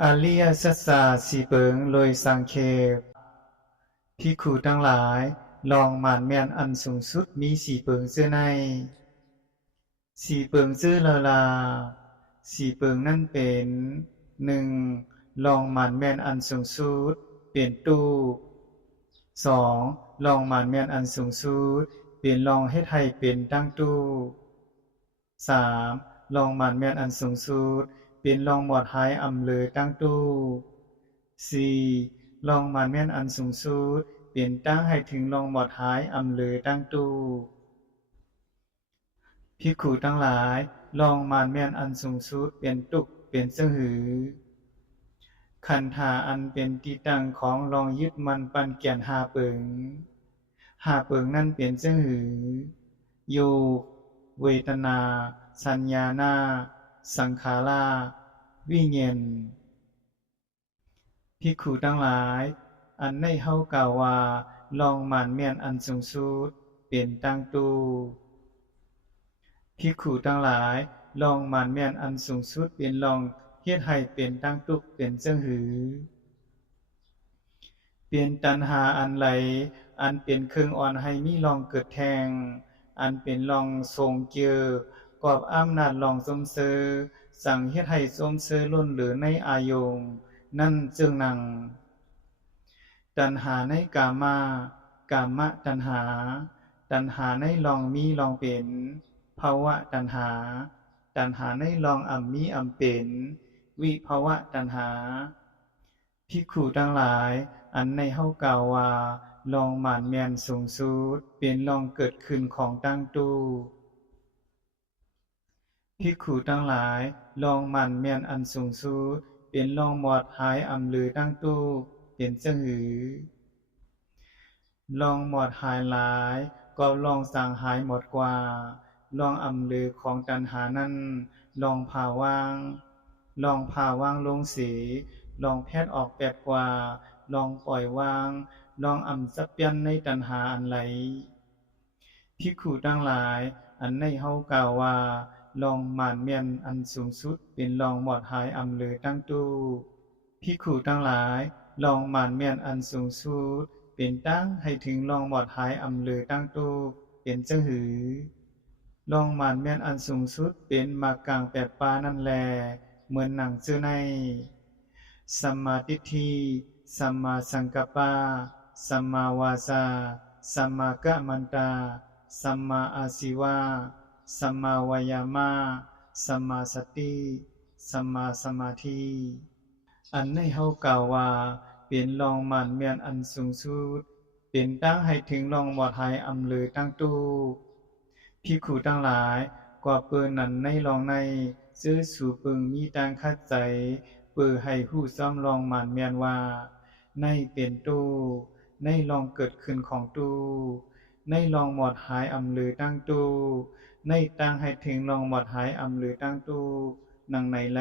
อริยสัจสี่สีเปิงโดยสังเขปภิกขุทั้งหลายลองหมานแม่นอันสูงสุดมีสีเปิงเสื้อในสีเปิงซื่อละลาสีเปิงนั่นเป็นหนึ่งลองหมานแม่นอันสูงสุดเปลี่ยนตู้สองลองหมานแม่นอันสูงสุดเปลี่ยนลองเฮ็ดให้เป็นตั้งตู้สามลองหมานแม่นอันสูงสุดเปลี่ยนลองหมอดหายอำเลยตั้งตู้สี่ลองหมานแม่นอันสูงสุดเปลี่ยนตั้งให้ถึงลองหมอดหายอำเลยตั้งตู้ภิกขุทั้งหลายลองหมานแม่นอันสูงสุดเปลี่ยนตุกเปลี่ยนเสหือขันธาอันเป็นที่ตั้งของลองยึดมันปันเกียนหาเปิงหาเปิงนั่นเปลี่ยนเสหือโยเวทนาสัญญานาสังขาราวิญญาณภิกขุทั้งหลายอันในเฮากล่าวว่าลองหมานแม่นอันสูงสุดเปลี่ยนตั้งตู้ภิกขุทั้งหลายลองหมานแม่นอันสูงสุดเปลี่ยนลองเฮ็ดให้เป็นตั้งตุกเป็นเจิ้งหือเปลี่ยนตัณหาอันไหลอันเป็นเครื่องอ่อนให้มีลองเกิดแทงอันเป็นลองทรงเจือกอบอำนาจลองสมเสอสั่งเฮ็ดให้สมเสอล้นเหลือในอายงนั่นจึงนังตัณหาในกามากามะตัณหาตัณหาในลองมีลองเป็นภาวะตัณหาตัณหาในลองอ่ำมีอ่ำเป็นวิภาวะตัณหาภิกขุทั้งหลายอันในเฮากล่าวว่าลองหมานแม่นสูงสุดเป็นลองเกิดขึ้นของตั้งตู้ภิกขุทั้งหลายลองหมั่นแม่นอันสูงสุดเป็นลองหมอดหายอำลือตั้งตู้เป็นเจ้าหือลองหมอดหายหลายก็ลองสั่งหายหมดกว่าลองอำลือของตัณหานั้นลองผ่าวางลองผ่าวางลงสีลองแพทย์ออกแปดกว่าลองปล่อยวางลองอำสับยันในตัณหาอันไหลภิกขุทั้งหลายอันในเฮากล่าวว่าลองหมานแม่นอันสูงสุดเป็นลองหมอดหายอำเลยตั้งตู้ภิกขุทั้งหลายลองหมานแม่นอันสูงสุดเป็นตั้งให้ถึงลองหมอดหายอำเลยตั้งตู้เป็นเจ้าหือลองหมานแม่นอันสูงสุดเป็นมากลางแปดปานั่นแลเหมือนหนังเสื้อในสัมมาทิฏฐิสัมมาสังกัปปะสัมมาวาจาสัมมากัมมันตาสัมมาอาชีวะสัมมาวายามะสัมมาสติสัมมาสมาธิอันในเฮากล่าวว่าเป็นรองหมั่นแม่นอันสูงสุดเป็นตั้งให้ถึงรองบ่ทายอำเลยตั้งตู้ภิกขุทั้งหลายกว่าเปิ้นนั้นในรองในซื้อสู่ปึงมีตังคัดใจเปิ่ให้ฮู้ซ้อมรองหมั่นแม่นว่าในเป็นตู้ในรองเกิดขึ้นของตู้ในลองหมอดหายอำลือตั้งตู้ในตั้งให้ถึงลองหมอดหายอำลือตั้งตู้นังในแล